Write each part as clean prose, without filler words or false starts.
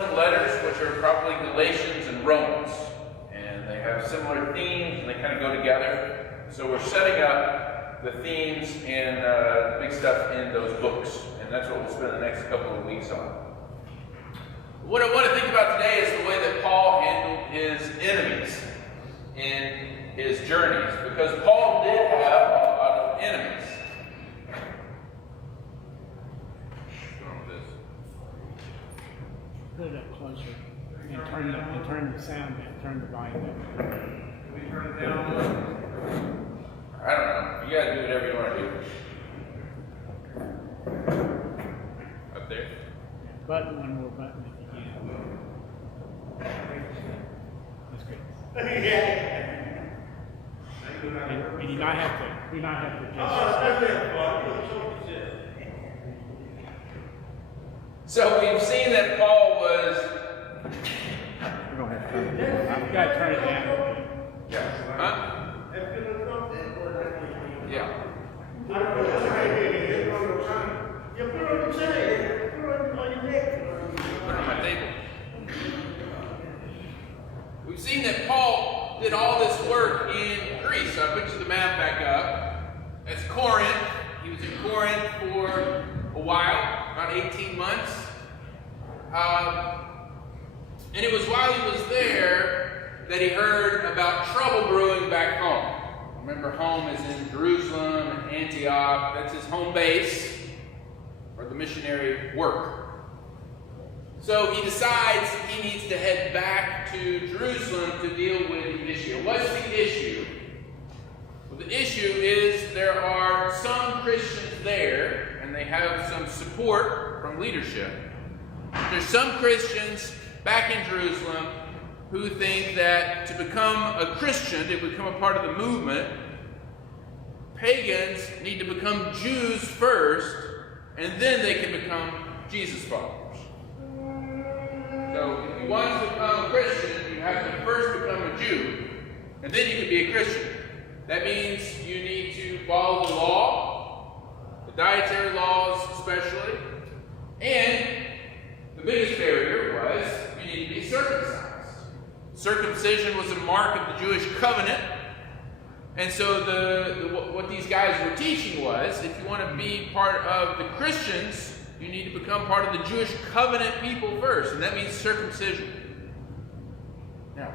letters, which are probably Galatians and Romans. And they have similar themes, and they kind of go together. So we're setting up the themes and big stuff in those books. And that's what we'll spend the next couple of weeks on. What I want to think about today is the way that Paul handled his enemies in his journeys. Because Paul did have a lot of enemies. Put it up closer and turn the sound down, turn the volume down. Can we turn it down? I don't know. You gotta do whatever you want to do. Up there? Button one more button if you can. That's good. And you not have to adjust. So we've seen that Paul was. We're gonna have to turn it down. I've got to turn it down. Yeah. Huh? Yeah. Put it on my table. We've seen that Paul did all this work in Greece. So I put you the map back up. That's Corinth. He was in Corinth for a while, about 18 months. And it was while he was there that he heard about trouble brewing back home. Remember, home is in Jerusalem and Antioch. That's his home base for the missionary work. So he decides he needs to head back to Jerusalem to deal with the issue. What's the issue? Well, the issue is there are some Christians there, and they have some support from leadership. There's some Christians back in Jerusalem who think that to become a Christian, to become a part of the movement, pagans need to become Jews first, and then they can become Jesus followers. So if you want to become a Christian, you have to first become a Jew, and then you can be a Christian. That means you need to follow the law, the dietary laws especially, and the biggest barrier was you need to be circumcised. Circumcision was a mark of the Jewish covenant, and so what these guys were teaching was if you want to be part of the Christians, you need to become part of the Jewish covenant people first, and that means circumcision. Now,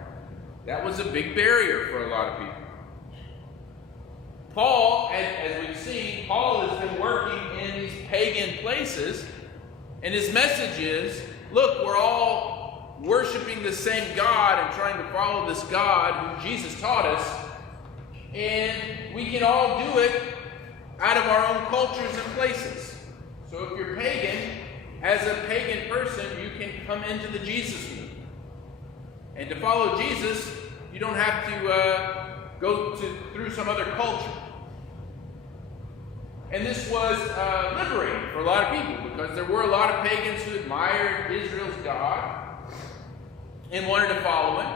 that was a big barrier for a lot of people. Paul, as we've seen, Paul has been working in these pagan places, and his message is, look, we're all worshiping the same God and trying to follow this God who Jesus taught us, and we can all do it out of our own cultures and places. So if you're pagan, as a pagan person, you can come into the Jesus movement. And to follow Jesus, you don't have to go through some other culture. And this was liberating for a lot of people because there were a lot of pagans who admired Israel's God and wanted to follow him,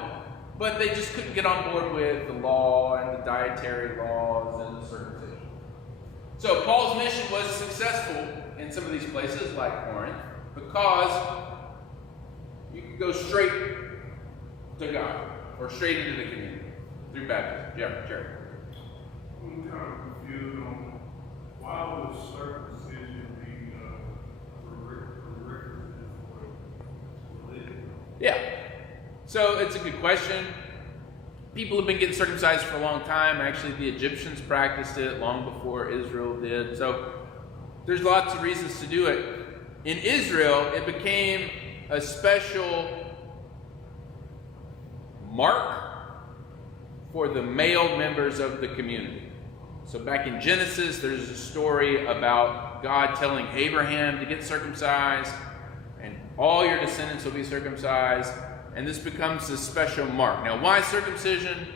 but they just couldn't get on board with the law and the dietary laws and the circumcision. So Paul's mission was successful in some of these places like Corinth because you could go straight to God or straight into the community through baptism. Yeah, Jerry. I'm kind of confused on why would circumcision be prerequisite for religion? Yeah. So it's a good question. People have been getting circumcised for a long time. Actually, the Egyptians practiced it long before Israel did. So there's lots of reasons to do it. In Israel, it became a special mark for the male members of the community. So back in Genesis, there's a story about God telling Abraham to get circumcised, and all your descendants will be circumcised, and this becomes a special mark. Now, why circumcision?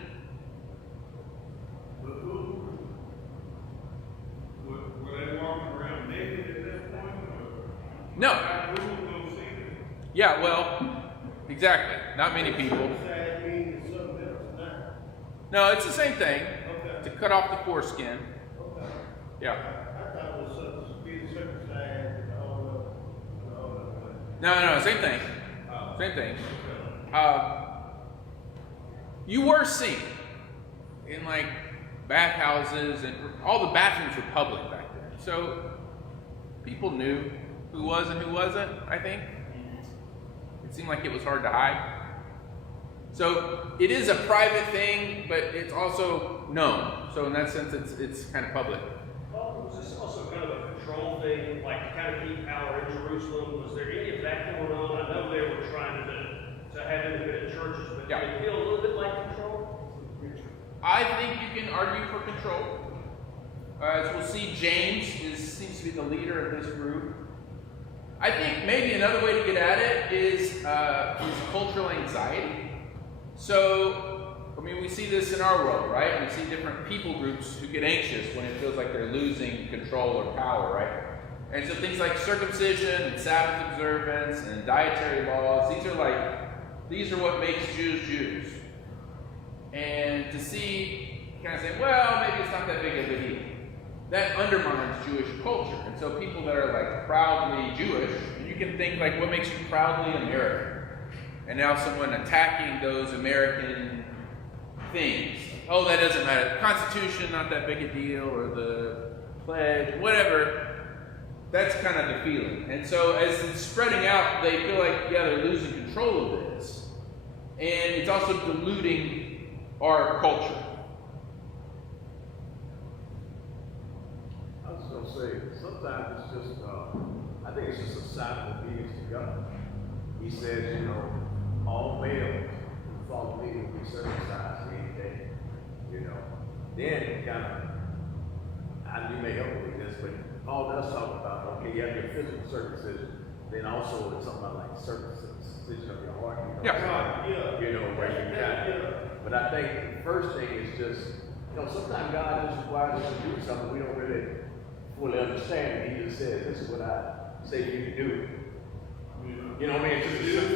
But were they walking around naked at that point? No. Who was going to see them? Yeah, well, exactly. Not many people. No, it's the same thing. To cut off the foreskin. Yeah. I thought it was being circumcised and all that. No, same thing. same thing. You were seen in like bathhouses, and all the bathrooms were public back then. So people knew who was and who wasn't, I think. It seemed like it was hard to hide. So it is a private thing, but it's also known. So in that sense, it's kind of public. Well, was this also kind of a control thing, like to kind of keep power in Jerusalem? Was there any of that going on? I know they were trying to have independent churches, but Yeah. did it feel a little bit like control? I think you can argue for control. As we'll see, James seems to be the leader of this group. I think maybe another way to get at it is cultural anxiety. So, I mean, we see this in our world, right? We see different people groups who get anxious when it feels like they're losing control or power, right? And so things like circumcision and Sabbath observance and dietary laws, these are what makes Jews Jews. And to see, kind of say, well, maybe it's not that big of a deal. That undermines Jewish culture. And so people that are like proudly Jewish, you can think like, what makes you proudly American? And now someone attacking those American things. Oh, that doesn't matter. The Constitution, not that big a deal, or the pledge, whatever. That's kind of the feeling. And so as it's spreading out, they feel like, yeah, they're losing control of this. And it's also diluting our culture. I was going to say, sometimes it's just, I think it's just a sign of obedience to God. He says, all males who follow me will be circumcised any day. Then kind of, you may help me with this, but Paul does talk about, okay, you have your physical circumcision, then also it's something like circumcision of your heart. Where you got it. But I think the first thing is just, sometimes God just requires us to do something we don't really fully understand. He just says, this is what I say you to do. You know what I mean? It's just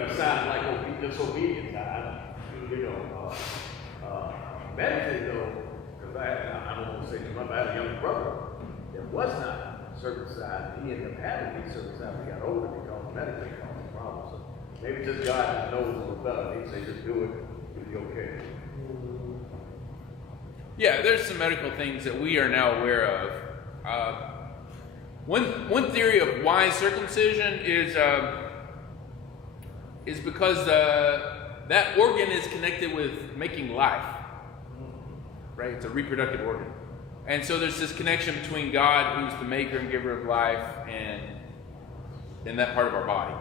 a sign like disobedience. Meditate though, because I don't want to say too much, I had a young brother that was not circumcised. He ended up having to be circumcised when he got older because meditate caused a problem. So maybe just God just knows a little better. He'd say, just do it, you'll be okay. Yeah, there's some medical things that we are now aware of. One theory of why circumcision is because that organ is connected with making life, right? It's a reproductive organ. And so there's this connection between God, who's the maker and giver of life, and that part of our body.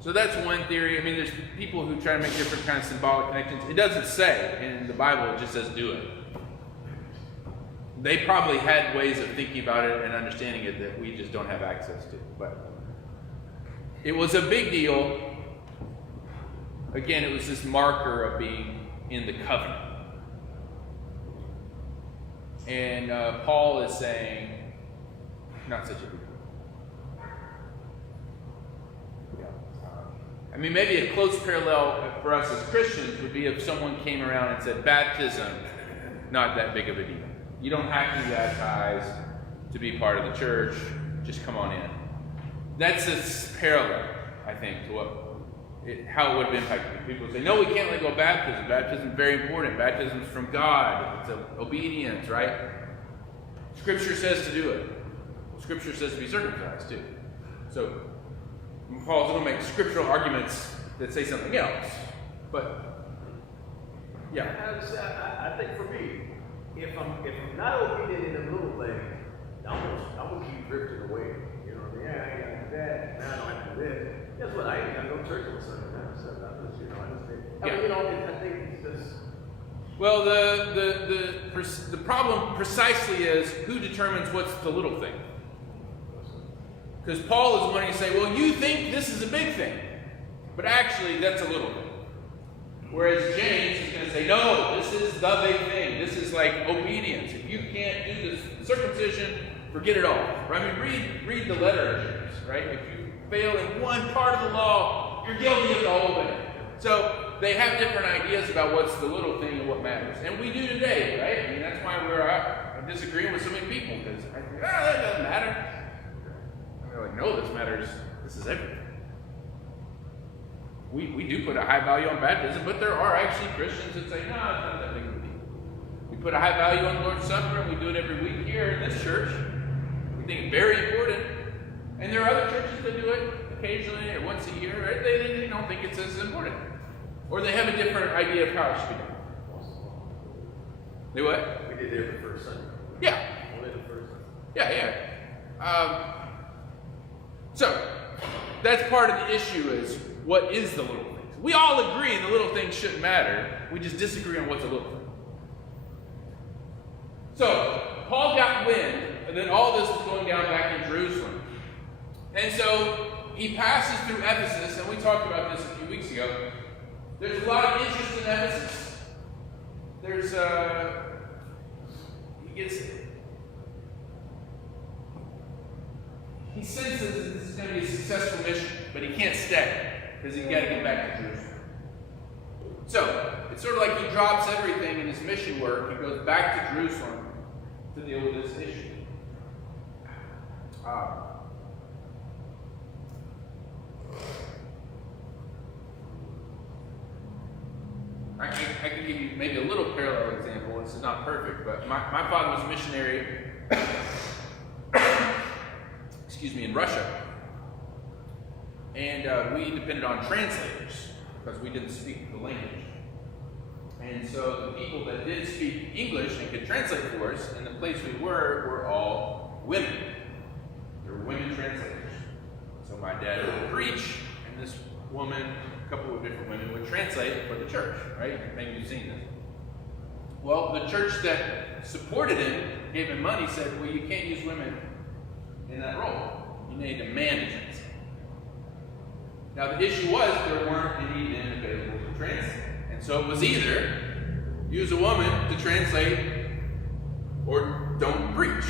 So that's one theory. I mean, there's people who try to make different kinds of symbolic connections. It doesn't say in the Bible, it just says do it. They probably had ways of thinking about it and understanding it that we just don't have access to. But it was a big deal. Again, it was this marker of being in the covenant. And Paul is saying, not such a big deal. Yeah. I mean, maybe a close parallel for us as Christians would be if someone came around and said, baptism, not that big of a deal. You don't have to be baptized to be part of the church. Just come on in. That's a parallel, I think, to how it would have impacted people. People say, no, we can't let go of baptism. Baptism is very important. Baptism is from God. It's obedience, right? Scripture says to do it. Scripture says to be circumcised, too. So, Paul's going to make scriptural arguments that say something else. But, yeah. I think for me, if I'm not obedient in the little thing, I'm gonna keep drifting away. I ain't got to do that. Now I don't have to do this. Guess what? I ain't got no church on Sunday. I think it's just. Well, the problem precisely is who determines what's the little thing. Because Paul is wanting to say, well, you think this is a big thing, but actually that's a little thing. Whereas James is going to say, no, this is the big thing. This is like obedience. If you can't do this circumcision, forget it all. Right? I mean, read the letter of James, right? If you fail in one part of the law, you're guilty of the whole thing. So they have different ideas about what's the little thing and what matters. And we do today, right? I mean, that's why we're disagreeing with so many people, because I think, that doesn't matter. And they're like, no, this matters. This is everything. We do put a high value on baptism, but there are actually Christians that say, no, it's not that big of a deal. We put a high value on the Lord's Supper, and we do it every week here in this church. We think it's very important. And there are other churches that do it occasionally or once a year. Right? They don't think it's as important. Or they have a different idea of how it should be done. They what? We did it the first Sunday. Yeah. Only the first Sunday. Yeah. So, that's part of the issue is, what is the little things? We all agree the little things shouldn't matter. We just disagree on what's a little thing. So, Paul got wind that all this was going down back in Jerusalem. And so, he passes through Ephesus, and we talked about this a few weeks ago. There's a lot of interest in Ephesus. There's, he senses that this is going to be a successful mission, but he can't stay, because he's got to get back to Jerusalem. So, it's sort of like he drops everything in his mission work. He goes back to Jerusalem to deal with this issue. I can give you maybe a little parallel example. This is not perfect, but my father was a missionary in Russia. And we depended on translators because we didn't speak the language. And so the people that did speak English and could translate for us, and the place we were all women. There were women translators. So my dad would preach, and this woman, a couple of different women, would translate for the church, right? Maybe you've seen this. Well, the church that supported him, gave him money, said, well, you can't use women in that role. You need a man to translate. Now, the issue was there weren't any men available to translate. And so it was either use a woman to translate or don't preach.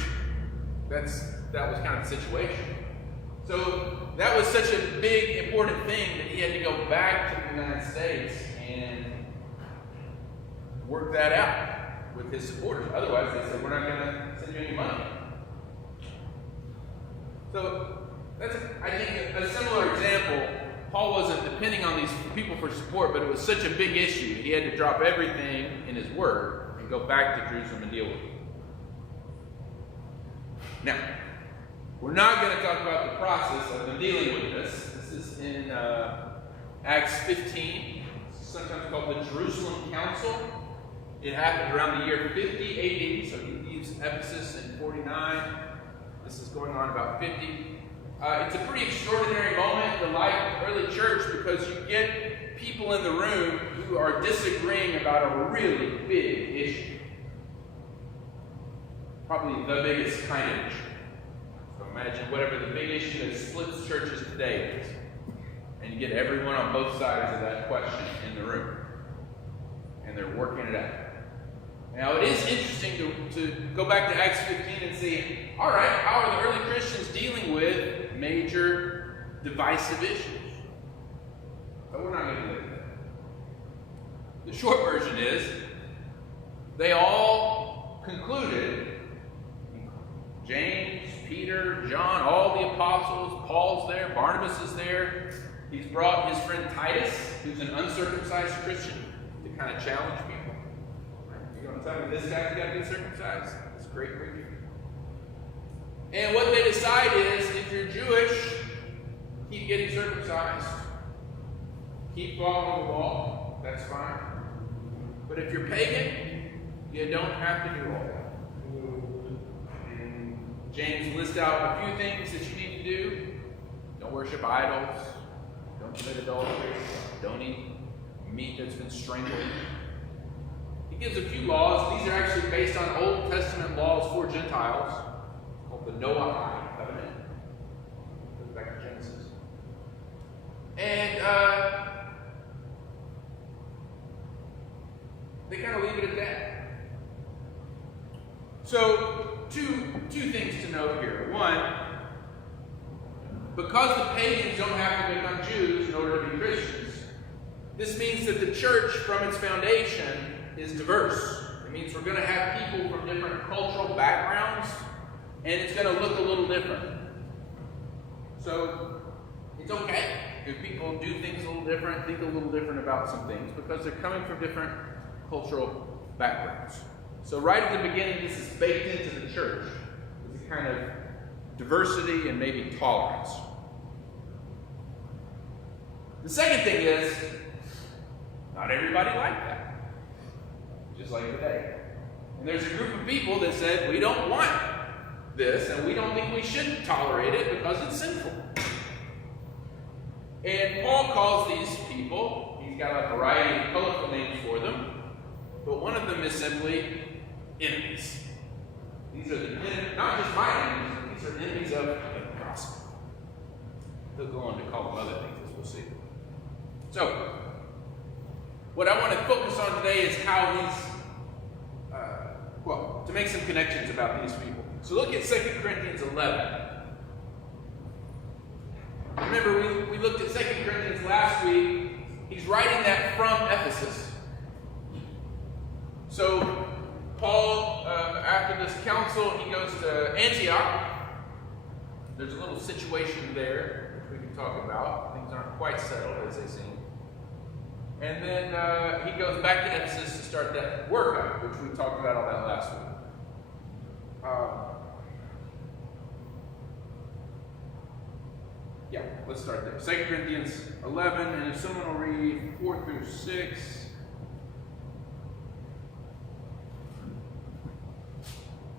That was kind of the situation. So that was such a big, important thing that he had to go back to the United States and work that out with his supporters. Otherwise, they said, we're not going to send you any money. So that's, I think, a similar example. Paul wasn't depending on these people for support, but it was such a big issue. He had to drop everything in his work and go back to Jerusalem and deal with it. Now, we're not going to talk about the process of them dealing with this. This is in Acts 15, sometimes called the Jerusalem Council. It happened around the year 50 AD, so he leaves Ephesus in 49. This is going on about 50. It's a pretty extraordinary moment in the life of the early church because you get people in the room who are disagreeing about a really big issue. Probably the biggest kind of issue. So imagine whatever the big issue that splits churches today is. And you get everyone on both sides of that question in the room. And they're working it out. Now, it is interesting to go back to Acts 15 and see, all right, how are the early Christians dealing with major divisive issues? But we're not going to look at that. The short version is, they all concluded, James, Peter, John, all the apostles, Paul's there, Barnabas is there. He's brought his friend Titus, who's an uncircumcised Christian, to kind of challenge people. You're going to tell me this guy's got to be circumcised? It's a great preacher. And what they decide is, if you're Jewish, keep getting circumcised. Keep following the law. That's fine. But if you're pagan, you don't have to do all that. And James lists out a few things that you need to do. Don't worship idols. Don't commit adultery. Don't eat meat that's been strangled. He gives a few laws. These are actually based on Old Testament laws for Gentiles, called the Noahide covenant. Goes back to Genesis. And they kind of leave it at that. So, two things to note here. One, because the pagans don't have to become Jews in order to be Christians, this means that the church, from its foundation, is diverse. It means we're going to have people from different cultural backgrounds, and it's going to look a little different. So, it's okay if people do things a little different, think a little different about some things, because they're coming from different cultural backgrounds. So right at the beginning, this is baked into the church. It's a kind of diversity and maybe tolerance. The second thing is, not everybody liked that. Just like today. And there's a group of people that said, we don't want this, and we don't think we should tolerate it because it's sinful. And Paul calls these people, he's got a variety of colorful names for them, but one of them is simply enemies. These are not just my enemies, these are enemies of the gospel. He'll go on to call them other things, as we'll see. So, what I want to focus on today is how these, to make some connections about these people. So look at 2 Corinthians 11. Remember, we looked at 2 Corinthians last week. He's writing that from Ephesus. So, Paul, after this council, he goes to Antioch. There's a little situation there, which we can talk about. Things aren't quite settled as they seem. And then he goes back to Ephesus to start that work, which we talked about all that last week. Let's start there. 2 Corinthians 11, and if someone will read 4 through 6.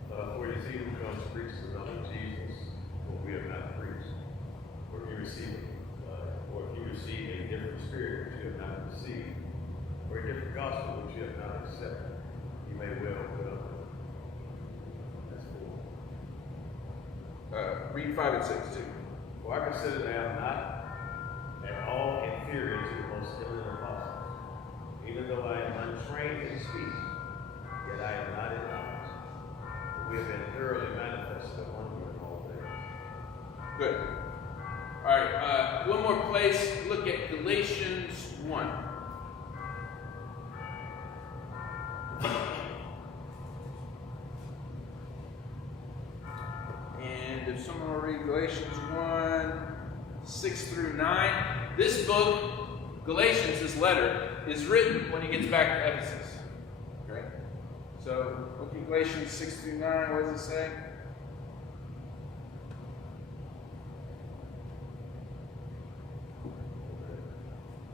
For you see who comes preach another Jesus, whom we have not preached. Or if you receive a different spirit which you have not received, or a different gospel which you have not accepted, you may well put up with it. That's 4. Read 5 and 6 too. For I consider that I am not at all inferior to the most eminent apostles, even though I am untrained in speech, yet I am not in knowledge. For we have been thoroughly manifested among you in all things. Good. All right, one more place. Look at Galatians 1. And if someone will read Galatians 1, 6 through 9. This book, Galatians, this letter, is written when he gets back to Ephesus. Okay? So, look at Galatians 6 through 9. What does it say?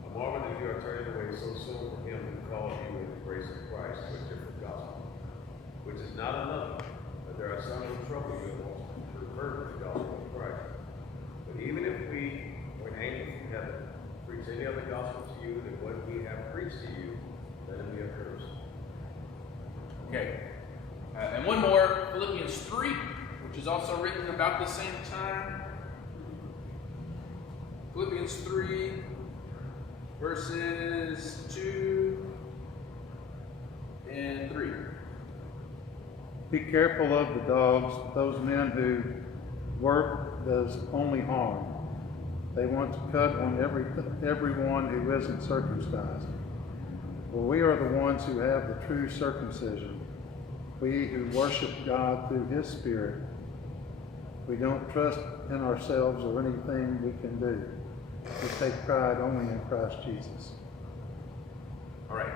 I marvel that you are turning away so soon from him who called you in the grace of Christ to a different gospel, which is not another, but there are some who trouble you and want to pervert the gospel of Christ. But even if we, when angels from heaven, preach any other gospel to you than what we have preached to you, let him be accursed. Okay. And one more, Philippians 3, which is also written about the same time. Philippians 3, verses 2 and 3. Be careful of the dogs, those men who work does only harm. They want to cut on everyone who isn't circumcised. For we are the ones who have the true circumcision, we who worship God through his Spirit. We don't trust in ourselves or anything we can do. We take pride only in Christ Jesus. All right.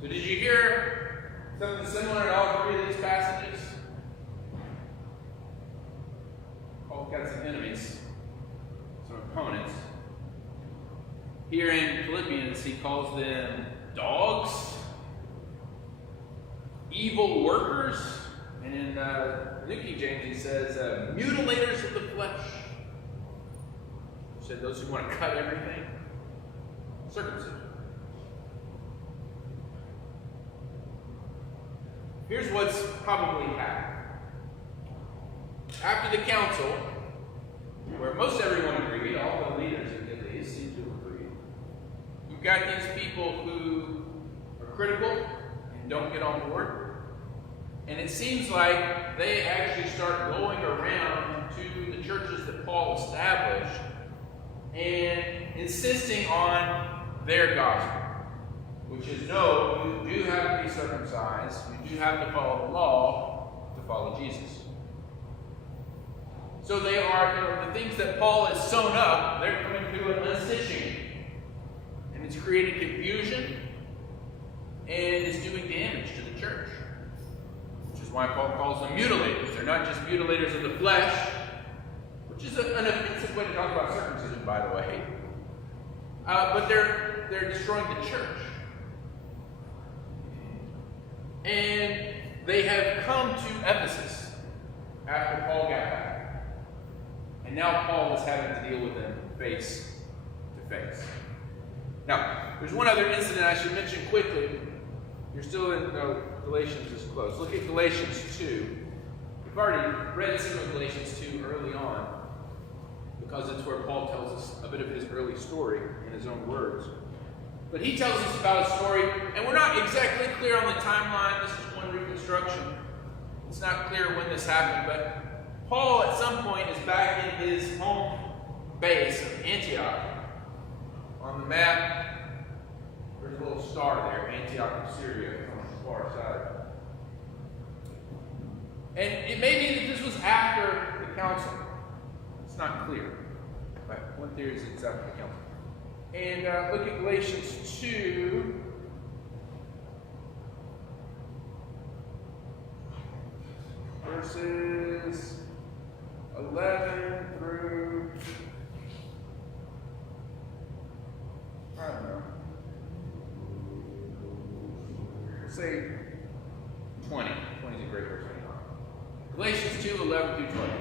So did you hear something similar in all three of these passages? Paul's got some enemies, some opponents. Here in Philippians, he calls them dogs, evil workers, and in New King James he says mutilators of the flesh. He said those who want to cut everything. Circumcision. Here's what's probably happened. After the council, where most everyone agreed, all the leaders at least seem to agree, you've got these people who are critical and don't get on board. And it seems like they actually start going around to the churches that Paul established and insisting on their gospel, which is no, you do have to be circumcised, you do have to follow the law to follow Jesus. So they are, the things that Paul has sewn up, they're coming to an unstitching. And it's creating confusion and is doing damage to the church. Which is why Paul calls them mutilators. They're not just mutilators of the flesh, which is an offensive way to talk about circumcision, by the way. But they're destroying the church. And they have come to Ephesus after Paul got back. And now Paul is having to deal with them face to face. Now, there's one other incident I should mention quickly. You're still in Galatians is close. Look at Galatians 2. We've already read some of Galatians 2 early on, because it's where Paul tells us a bit of his early story in his own words. But he tells us about a story, and we're not exactly clear on the timeline. This is one reconstruction. It's not clear when this happened, but Paul at some point is back in his home base of Antioch. On the map, there's a little star there, Antioch of Syria, on the far side. And it may be that this was after the council. It's not clear. But one theory is it's after the council. And look at Galatians 2. Verses 11 through, I don't know, we'll say 20. 20 is a great verse. Galatians 2, 11 through 20.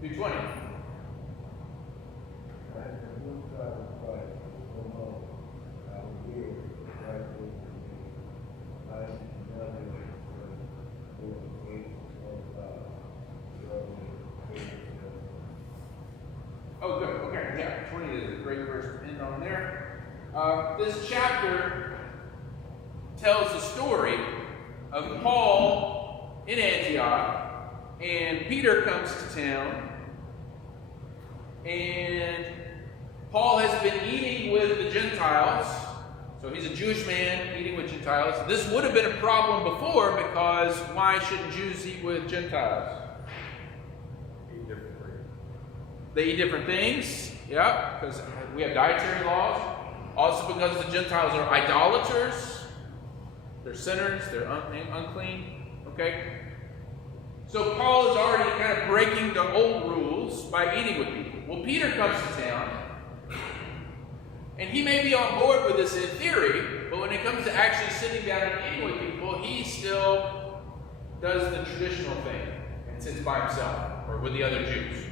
Through 20. Oh, good. Okay, yeah, 20 is a great verse to end on there. This chapter tells the story of Paul in Antioch, and Peter comes to town, and Paul has been eating with the Gentiles. So he's a Jewish man eating with Gentiles. This would have been a problem before, because why shouldn't Jews eat with Gentiles? They eat different things, yeah, because we have dietary laws. Also because the Gentiles are idolaters. They're sinners, they're unclean, okay? So Paul is already kind of breaking the old rules by eating with people. Well, Peter comes to town, and he may be on board with this in theory, but when it comes to actually sitting down and eating with people, he still does the traditional thing and sits by himself or with the other Jews.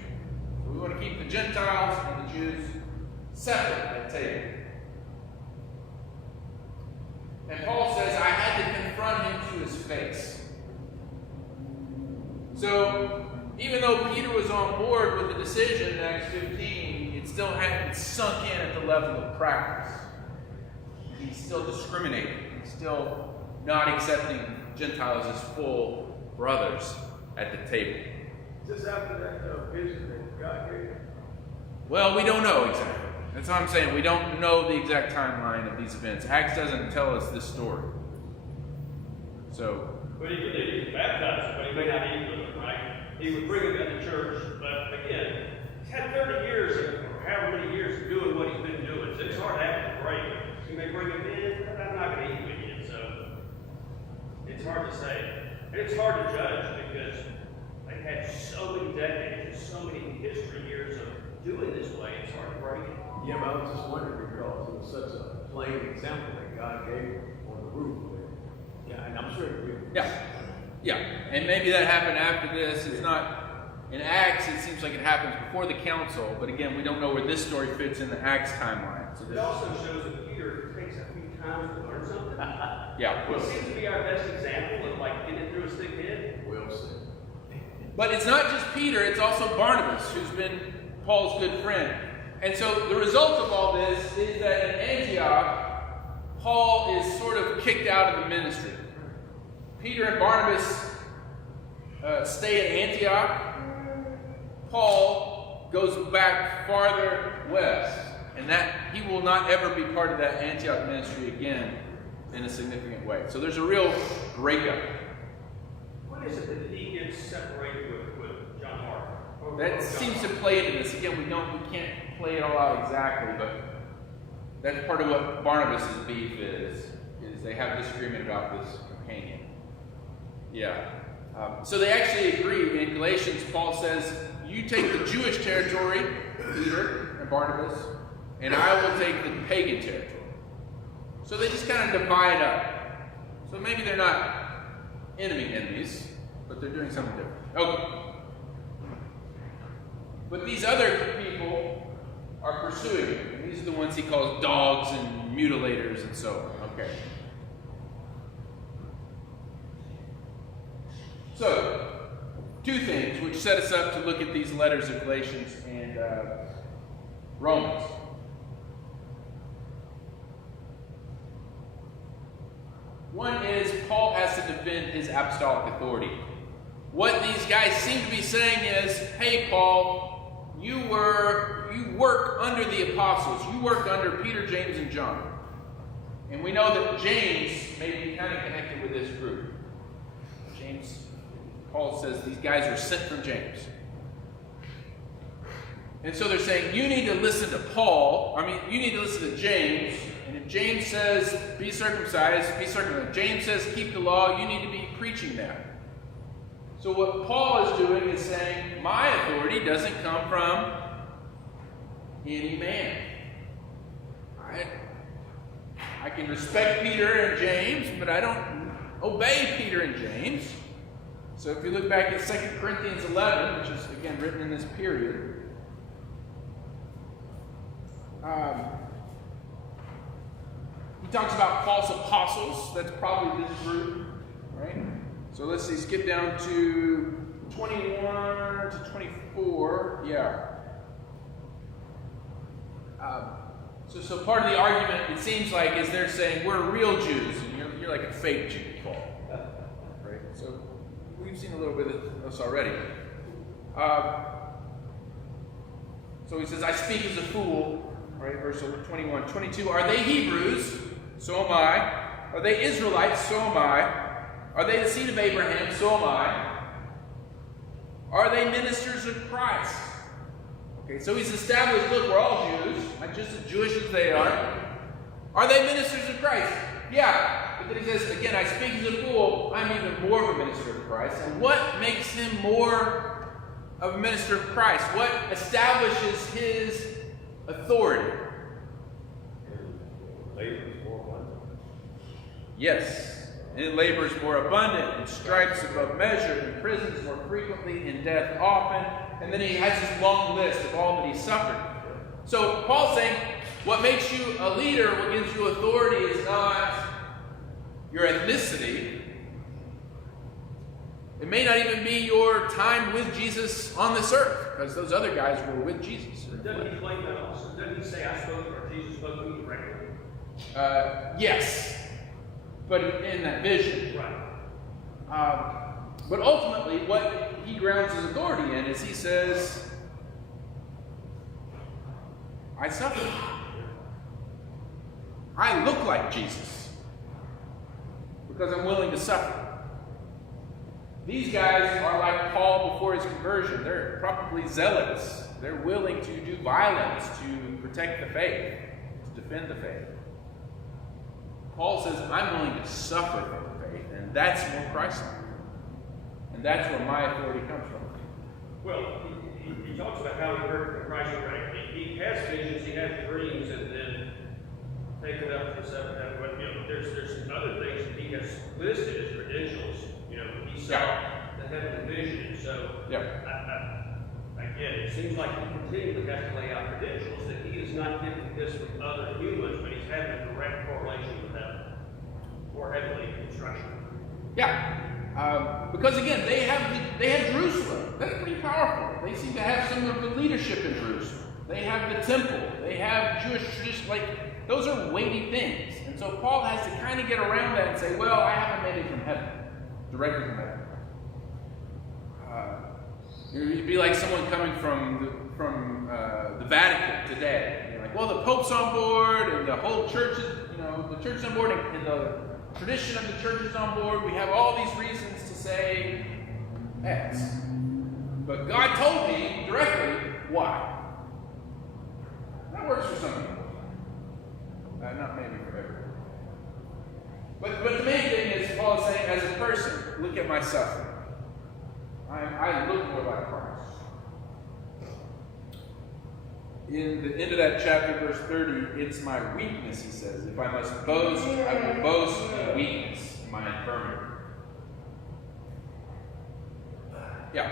We want to keep the Gentiles and the Jews separate at the table. And Paul says, I had to confront him to his face. So, even though Peter was on board with the decision in Acts 15, it still hadn't sunk in at the level of practice. He's still discriminating. He's still not accepting Gentiles as full brothers at the table. Just after that vision that God gave him? Well, we don't know exactly. That's what I'm saying. We don't know the exact timeline of these events. Acts doesn't tell us this story. So. But he was baptized, but he may not eat with them, right? He would bring them into church, but again, he's had 30 years, or however many years, of doing what he's been doing. So it's hard to have a break. You may bring him in, but I'm not going to eat with you. So it's hard to say. And it's hard to judge because they've had so many decades, so many history years of doing this way. It's hard to break it. Yeah, but I was just wondering because it was such a plain example that God gave on the roof. Yeah, and I'm sure it will. Yeah, and maybe that happened after this. It's not in Acts. It seems like it happens before the council, but again, we don't know where this story fits in the Acts timeline. So it also shows that Peter takes a few times to learn something. Yeah, He seems to be our best example of like getting it through his thick head. Well said. But it's not just Peter; it's also Barnabas, who's been Paul's good friend. And so the result of all this is that in Antioch, Paul is sort of kicked out of the ministry. Peter and Barnabas stay at Antioch. Paul goes back farther west, and that he will not ever be part of that Antioch ministry again in a significant way. So there's a real breakup. What is it that he gets separated with John Mark? That seems to play into this. Again, we can't play it all out exactly, but that's part of what Barnabas' beef is they have a disagreement about this companion. Yeah. So they actually agree. In Galatians, Paul says, you take the Jewish territory, Peter and Barnabas, and I will take the pagan territory. So they just kind of divide up. So maybe they're not enemies, but they're doing something different. Okay. But these other people are pursuing him. And these are the ones he calls dogs and mutilators and so on. Okay. So, two things which set us up to look at these letters of Galatians and Romans. One is Paul has to defend his apostolic authority. What these guys seem to be saying is, hey Paul, you work under the apostles. You work under Peter, James, and John. And we know that James may be kind of connected with this group. Paul says these guys are sent from James. And so they're saying, you need to listen to you need to listen to James. And if James says, be circumcised, be circumcised. James says, keep the law, you need to be preaching that. So what Paul is doing is saying, my authority doesn't come from any man. I can respect Peter and James, but I don't obey Peter and James. So if you look back at 2 Corinthians 11, which is, again, written in this period, he talks about false apostles. That's probably this group, right? So let's see, skip down to 21 to 24. Yeah. So part of the argument, it seems like, is they're saying, we're real Jews, and you're like a fake Jew, Paul. Right? So we've seen a little bit of this already. So he says, I speak as a fool, right? Verse 21. 22, are they Hebrews? So am I. Are they Israelites? So am I. Are they the seed of Abraham? So am I. Are they ministers of Christ? Okay, so he's established, look, we're all Jews, not just as Jewish as they are. Are they ministers of Christ? Yeah. But then he says, again, I speak as a fool, I'm even more of a minister of Christ. And what makes him more of a minister of Christ? What establishes his authority? Labor is more abundant. Yes. In labor is more abundant, in stripes above measure, in prisons more frequently, in death often. And then he has this long list of all that he suffered. So Paul's saying, what makes you a leader, what gives you authority is not your ethnicity. It may not even be your time with Jesus on this earth, because those other guys were with Jesus. Doesn't he claim that also? Doesn't he say, I spoke, or Jesus spoke to me directly? Yes. But in that vision. Right. But ultimately, what he grounds his authority in is he says, I suffer. I look like Jesus because I'm willing to suffer. These guys are like Paul before his conversion. They're probably zealots. They're willing to do violence to protect the faith, to defend the faith. Paul says, I'm willing to suffer for the faith, and that's more Christ-like. And that's where my authority comes from. Well, he talks about how he heard from Christ directly. He has visions, he has dreams, and then take it up to 7 heaven. There's some other things that he has listed as credentials. He saw the heavenly vision. So, again, it seems like he continually has to lay out credentials that he is not getting this from other humans, but he's having a direct correlation with heaven or heavenly construction. Yeah. Because again, they have Jerusalem. That's pretty powerful. They seem to have some of the leadership in Jerusalem. They have the temple. They have Jewish tradition. Those are weighty things. And so Paul has to kind of get around that and say, well, I haven't made it from heaven, directly from heaven. It'd be like someone coming from the Vatican today. They're like, well, the Pope's on board, and the whole church is, the church is on board, and the tradition of the church is on board. We have all these reasons to say X. But God told me directly why. That works for some people. Not maybe for everyone. But the main thing is, Paul is saying, as a person, look at my suffering. I look more like Christ. In the end of that chapter, verse 30, it's my weakness, he says. If I must boast, I will boast in weakness, in my infirmity. Yeah.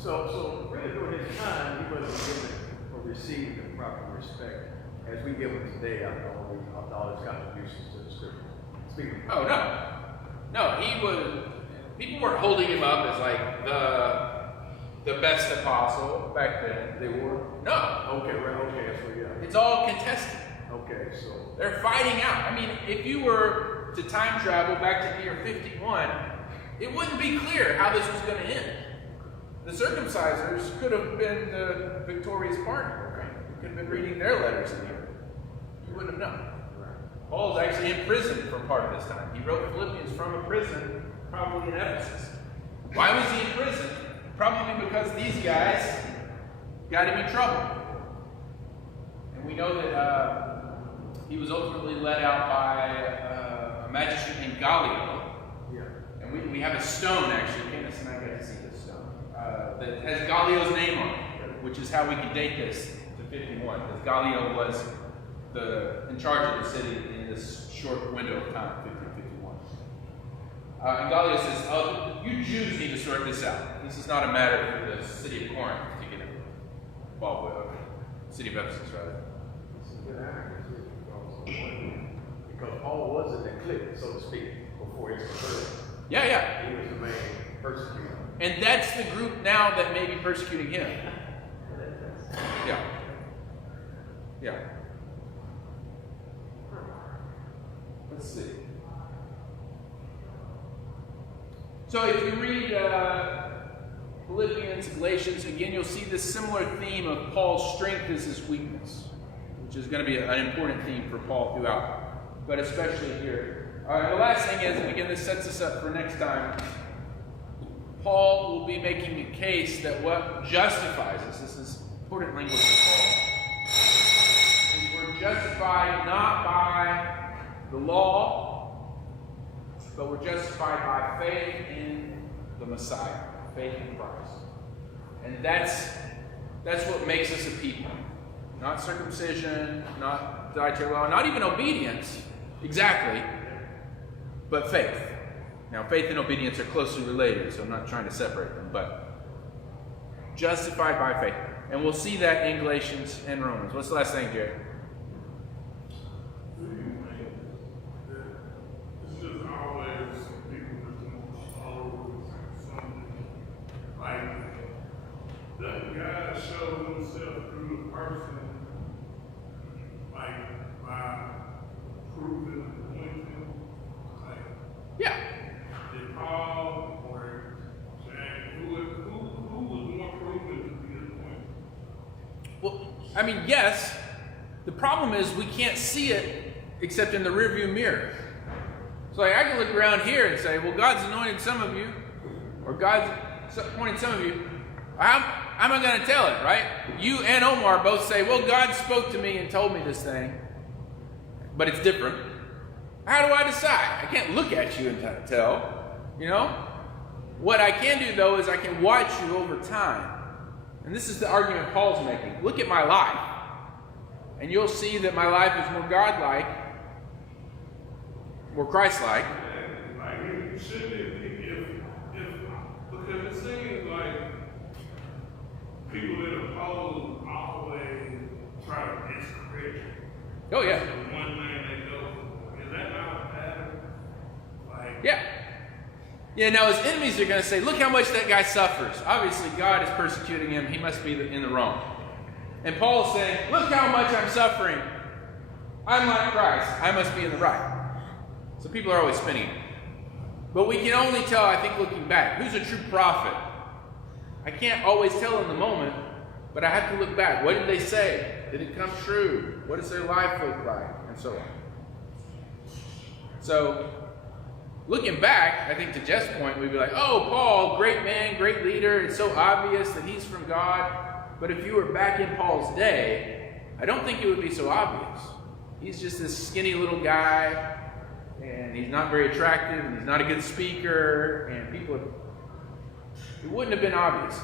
So really during his time, he wasn't given or receiving the proper respect as we give him today after all his contributions to the scripture. Speaking of No, he was. People weren't holding him up as like the best apostle back then. They were. No. Okay, so yeah. It's all contested. Okay, so They're fighting out. I mean, if you were to time travel back to the year 51, it wouldn't be clear how this was going to end. The circumcisers could have been the victorious party, right? You could have been reading their letters in here. You wouldn't have known. Paul's actually in prison for part of this time. He wrote Philippians from a prison, probably in Ephesus. Why was he in prison? Probably because these guys got him in trouble. And we know that he was ultimately led out by a magistrate named Gallio. yeah. And we have a stone, actually. Candace and I got to see this stone. That has Gallio's name on it, which is how we can date this to 51. Because Gallio was in charge of the city in this short window of time, 1551. And Gallio says, oh, you Jews need to sort this out. This is not a matter for the city of Corinth to get involved with. City of Ephesus, rather. This is good accuracy because Paul was in the clique, so to speak, before his conversion. Yeah. He was the main persecutor. And that's the group now that may be persecuting him. Yeah. Let's see. So if you read Philippians, Galatians, again, you'll see this similar theme of Paul's strength is his weakness, which is going to be an important theme for Paul throughout, but especially here. The last thing is, and again, this sets us up for next time, Paul will be making a case that what justifies us, this is important language for Paul, is we're justified not by the law, but we're justified by faith in the Messiah, faith in Christ. And that's what makes us a people. Not circumcision, not dietary law, not even obedience, exactly, but faith. Now, faith and obedience are closely related, so I'm not trying to separate them, but justified by faith. And we'll see that in Galatians and Romans. What's the last thing, Jerry? It's just always people just want something. Like, doesn't God show himself through the person, like, by proving and pointing? Like, Yeah. did Paul or James, who was more proven to be the point? Well, I mean, yes. The problem is we can't see it except in the rearview mirror. So like, I can look around here and say, well, God's anointed some of you, or God's appointed some of you. How am I going to tell it, right? You and Omar both say, well, God spoke to me and told me this thing, but it's different. How do I decide? I can't look at you and tell, you know? What I can do, though, is I can watch you over time. And this is the argument Paul's making. Look at my life, and you'll see that my life is more God-like, more Christ-like. Like, it should be, because it seems like people that oppose always try to discredit Oh, yeah. the one thing they go for. Is that not a pattern? Like, Yeah. Yeah, now his enemies are going to say, look how much that guy suffers. Obviously, God is persecuting him. He must be in the wrong. And Paul's saying, look how much I'm suffering. I'm like Christ. I must be in the right. So people are always spinning it. But we can only tell, I think, looking back, who's a true prophet. I can't always tell in the moment, But I have to look back. What did they say? Did it come true? What does their life look like? And so on. So, looking back, I think to Jeff's point, we'd be like, oh, Paul, great man, great leader. It's so obvious that he's from God. But if you were back in Paul's day, I don't think it would be so obvious. He's just this skinny little guy, and he's not very attractive, and he's not a good speaker, and people, it wouldn't have been obvious.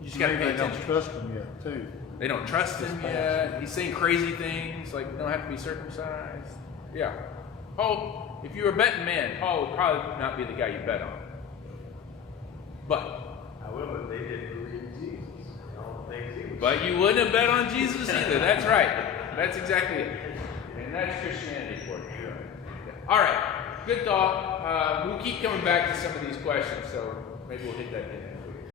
You just got to pay Maybe they attention. don't trust him yet, too. They don't trust him yet. He's saying crazy things like you don't have to be circumcised. Yeah. Paul, if you were a betting man, Paul would probably not be the guy you bet on. But However, they didn't believe in Jesus. And all the things he was. But you wouldn't have bet on Jesus either. That's right. That's exactly it. And that's Christianity for you. All right. Good thought. We'll keep coming back to some of these questions, so maybe we'll hit that again.